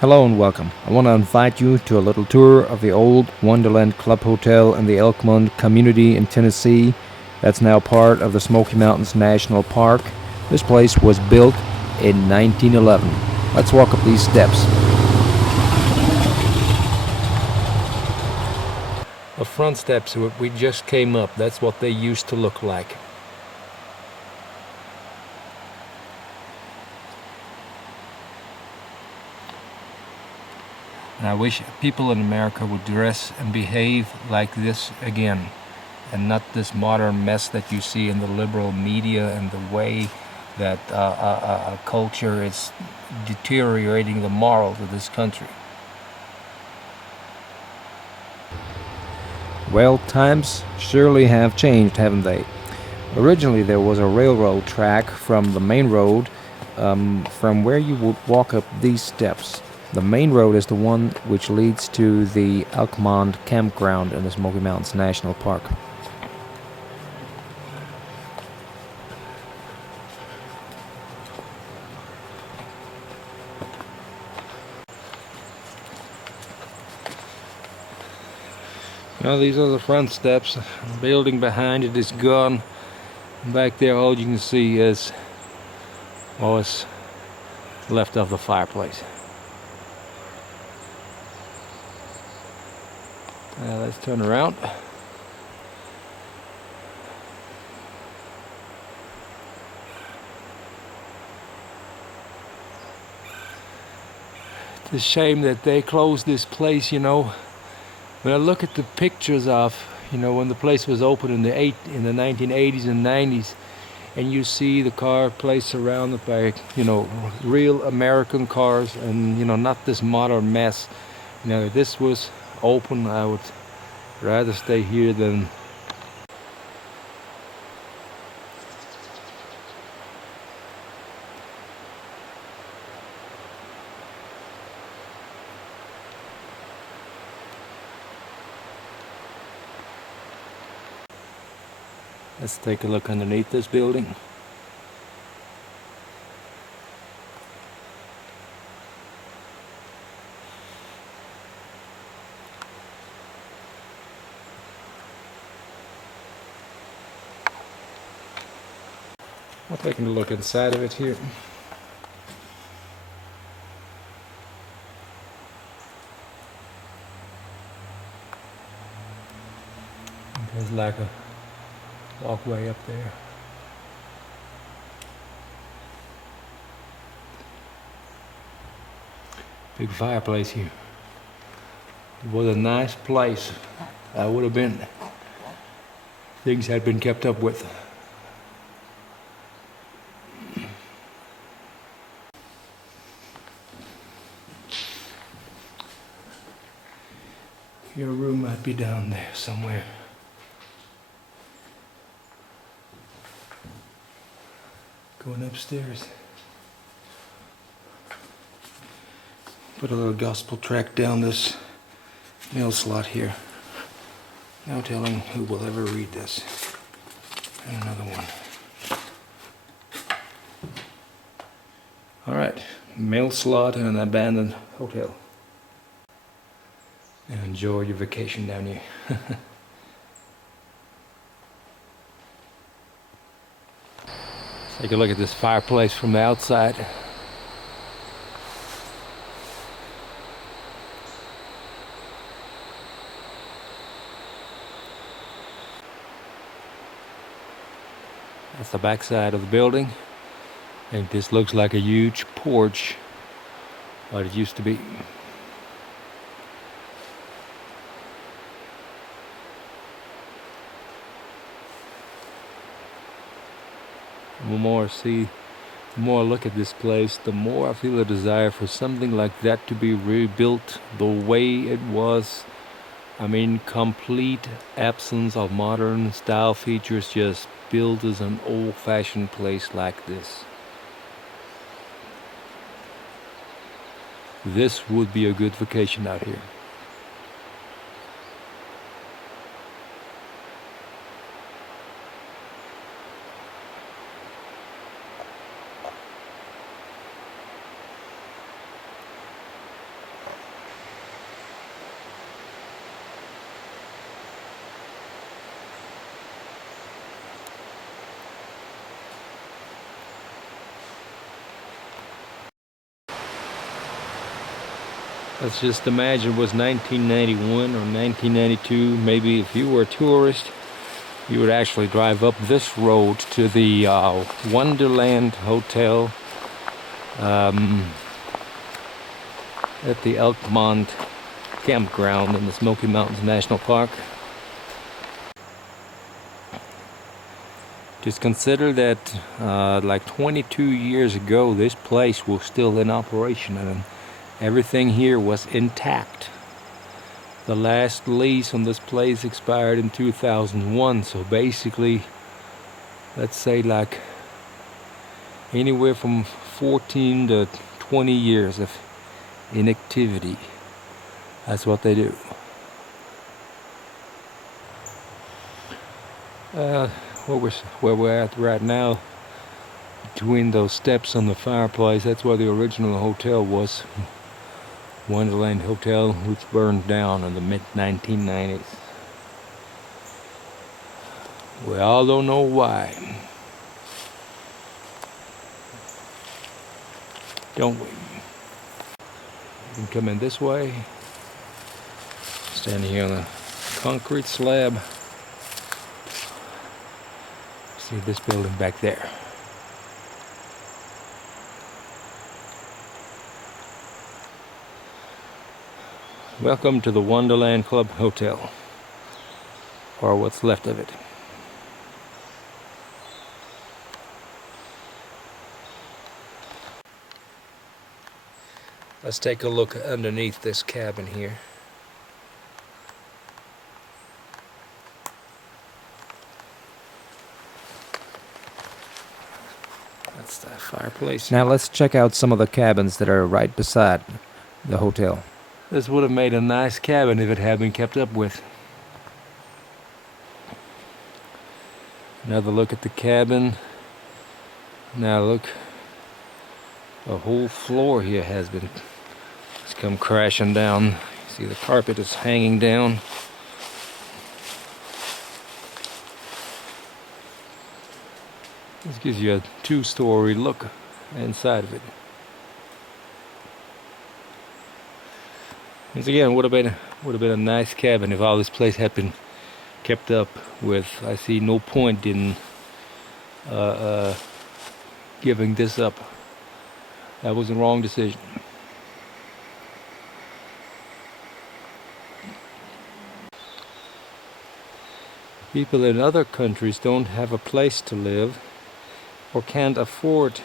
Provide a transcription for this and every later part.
Hello and welcome. I want to invite you to a little tour of the old Wonderland Club Hotel in the Elkmont community in Tennessee. That's now part of the Smoky Mountains National Park. This place was built in 1911. Let's walk up these steps. The front steps we just came up, that's what they used to look like. And I wish people in America would dress and behave like this again, and not this modern mess that you see in the liberal media and the way that culture is deteriorating the morals of this country. Well, times surely have changed, haven't they? Originally, there was a railroad track from the main road from where you would walk up these steps. The main road is the one which leads to the Elkmont Campground in the Smoky Mountains National Park. Now these are the front steps. The building behind it is gone. Back there all you can see is what was left of the fireplace. Now let's turn around. It's a shame that they closed this place, you know. When I look at the pictures of, when the place was open in the 1980s and 90s, and you see the car place surrounded by, real American cars and, not this modern mess. If this was open, I would rather stay here than. Let's take a look underneath this building. We're taking a look inside of it here. There's like a walkway up there. Big fireplace here. It was a nice place. I would have been. Things had been kept up with. Your room might be down there somewhere. Going upstairs. Put a little gospel tract down this mail slot here. No telling who will ever read this. And another one. Alright, mail slot in an abandoned hotel. And enjoy your vacation down here. Take a look at this fireplace from the outside. That's the back side of the building. And this looks like a huge porch, what it used to be. The more I look at this place, the more I feel a desire for something like that to be rebuilt the way it was. I mean, complete absence of modern style features, just built as an old-fashioned place like this. This would be a good vacation out here. Let's just imagine it was 1991 or 1992. Maybe if you were a tourist, you would actually drive up this road to the Wonderland Hotel at the Elkmont Campground in the Smoky Mountains National Park. Just consider that like 22 years ago, this place was still in operation and everything here was intact. The last lease on this place expired in 2001, so basically, let's say like anywhere from 14 to 20 years of inactivity. That's what they do. Where we're at right now, between those steps on the fireplace, that's where the original hotel was. Wonderland Hotel, which burned down in the mid-1990s. We all don't know why. Don't we? You can come in this way. Standing here on a concrete slab. See this building back there. Welcome to the Wonderland Club Hotel, or what's left of it. Let's take a look underneath this cabin here. That's the fireplace. Now let's check out some of the cabins that are right beside the hotel. This would have made a nice cabin if it had been kept up with. Another look at the cabin. Now look, the whole floor here has come crashing down. You see the carpet is hanging down. This gives you a two-story look inside of it. Once again, would have been a nice cabin if all this place had been kept up with. I see no point in giving this up. That was the wrong decision. People in other countries don't have a place to live, or can't afford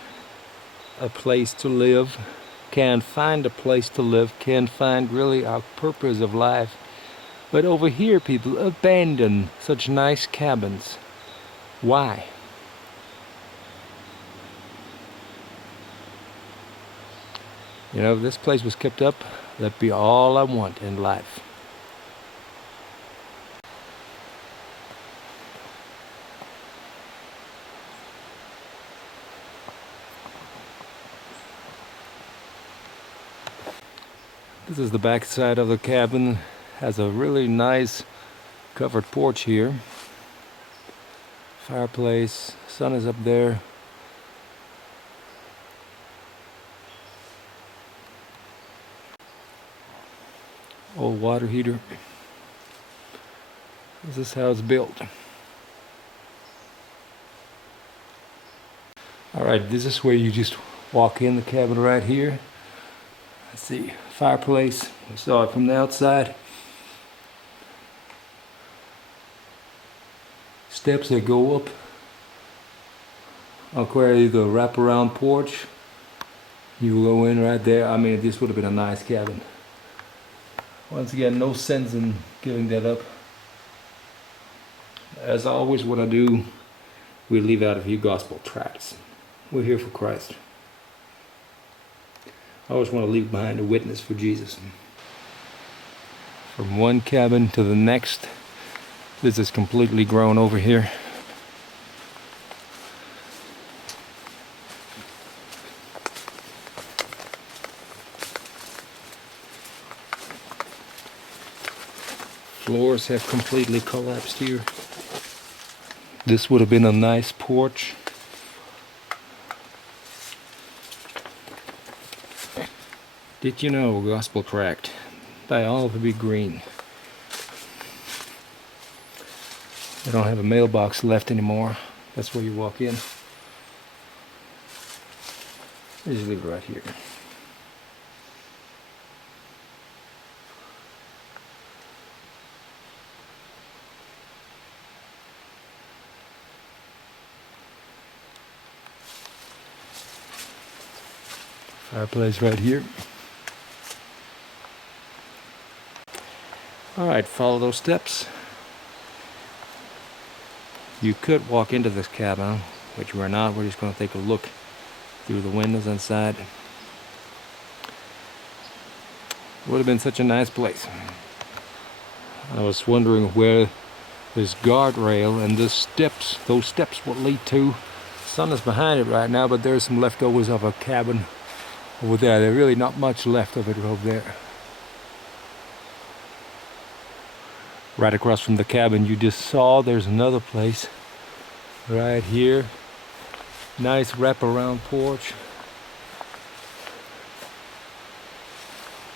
a place to live, can't find a place to live, can't find really our purpose of life. But over here people abandon such nice cabins. Why? You know, if this place was kept up, that'd be all I want in life. This is the back side of the cabin. Has a really nice covered porch here. Fireplace, sun is up there. Old water heater. This is how it's built. Alright, this is where you just walk in the cabin right here. Let's see, fireplace. We saw it from the outside. Steps that go up. Aquarium, the wraparound porch. You go in right there. I mean, this would have been a nice cabin. Once again, no sense in giving that up. As always, what I do, we leave out a few gospel tracts. We're here for Christ. I always want to leave behind a witness for Jesus. From one cabin to the next, this is completely grown over here. Floors have completely collapsed here. This would have been a nice porch. Did you know? Gospel tract by Oliver B. Green. They don't have a mailbox left anymore. That's where you walk in. I just leave it right here. Fireplace right here. Alright, follow those steps. You could walk into this cabin, which we're not. We're just going to take a look through the windows inside. Would have been such a nice place. I was wondering where this guardrail and those steps will lead to. The sun is behind it right now, but there's some leftovers of a cabin over there. There's really not much left of it over there. Right across from the cabin you just saw, there's another place right here. Nice wraparound porch.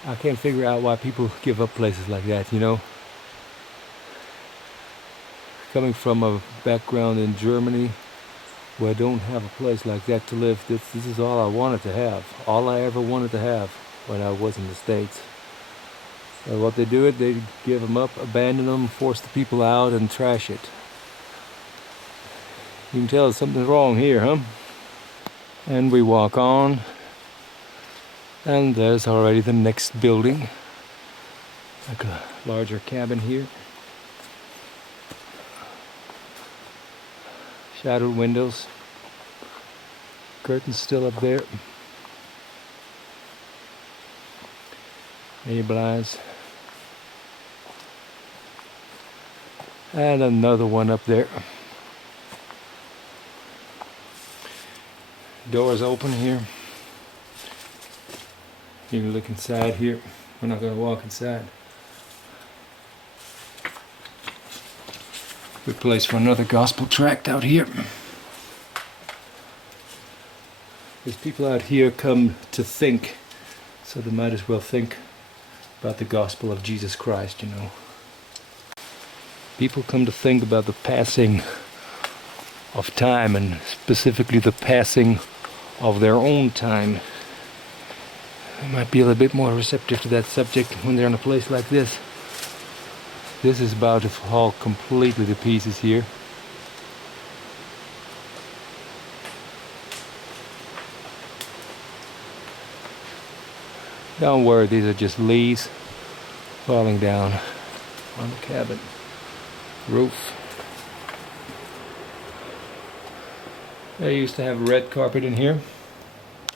I can't figure out why people give up places like that, you know. Coming from a background in Germany where I don't have a place like that to live, this is all I wanted to have. All I ever wanted to have when I was in the States. So what they do, they give them up, abandon them, force the people out, and trash it. You can tell something's wrong here, huh? And we walk on, and there's already the next building, like a larger cabin here. Shadowed windows, curtains still up there. Many blinds. And another one up there. Doors open here. You can look inside here. We're not going to walk inside. Good place for another gospel tract out here. These people out here come to think, so they might as well think about the gospel of Jesus Christ, you know. People come to think about the passing of time, and specifically the passing of their own time. They might be a little bit more receptive to that subject when they're in a place like this. This is about to fall completely to pieces here. Don't worry, these are just leaves falling down on the cabin roof. They used to have red carpet in here.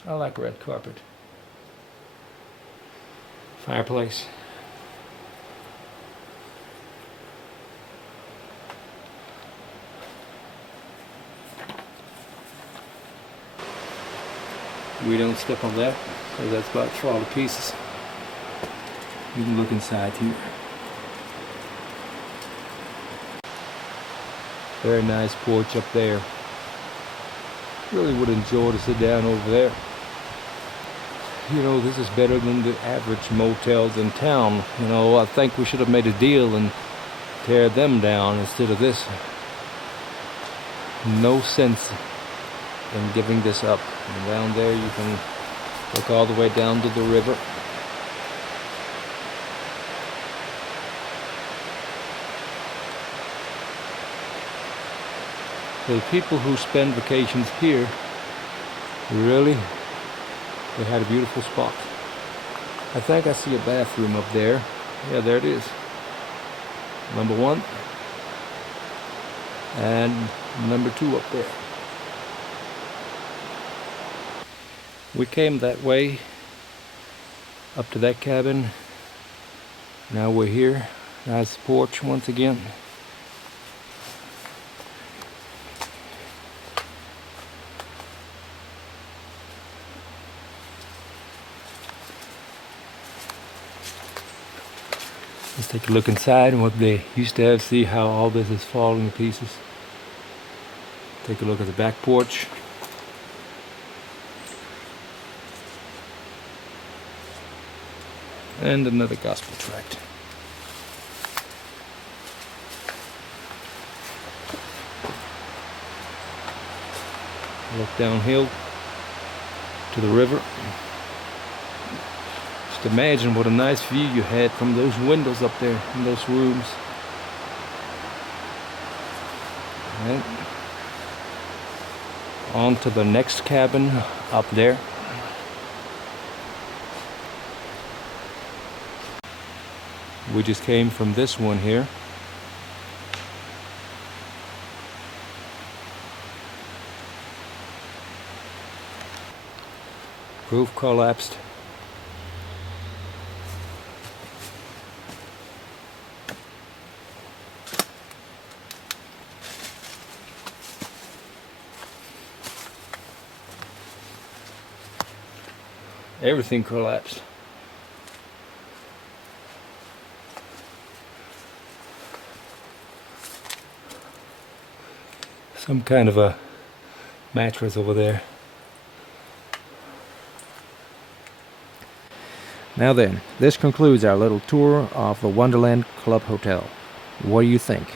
I like red carpet. Fireplace. We don't step on that, because that's about to fall to pieces. You can look inside here. Very nice porch up there. Really would enjoy to sit down over there. You know, this is better than the average motels in town. You know, I think we should have made a deal and tear them down instead of this. No sense in giving this up. And down there you can look all the way down to the river. So the people who spend vacations here, really, they had a beautiful spot. I think I see a bathroom up there. Yeah, there it is. Number 1. And number 2 up there. We came that way up to that cabin. Now we're here. Nice porch once again. Let's take a look inside and what they used to have, see how all this is falling to pieces. Take a look at the back porch. And another gospel tract. Look downhill to the river. Just imagine what a nice view you had from those windows up there in those rooms. And on to the next cabin up there. We just came from this one here. Roof collapsed. Everything collapsed. Some kind of a mattress over there. Now then, this concludes our little tour of the Wonderland Club Hotel. What do you think?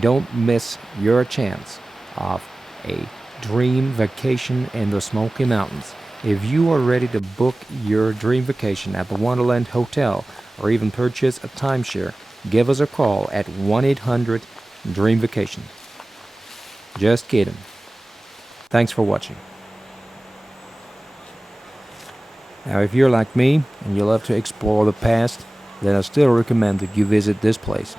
Don't miss your chance of a dream vacation in the Smoky Mountains. If you are ready to book your dream vacation at the Wonderland Hotel or even purchase a timeshare, give us a call at 1-800-DREAM-VACATION. Just kidding. Thanks for watching. Now, if you're like me and you love to explore the past, then I still recommend that you visit this place.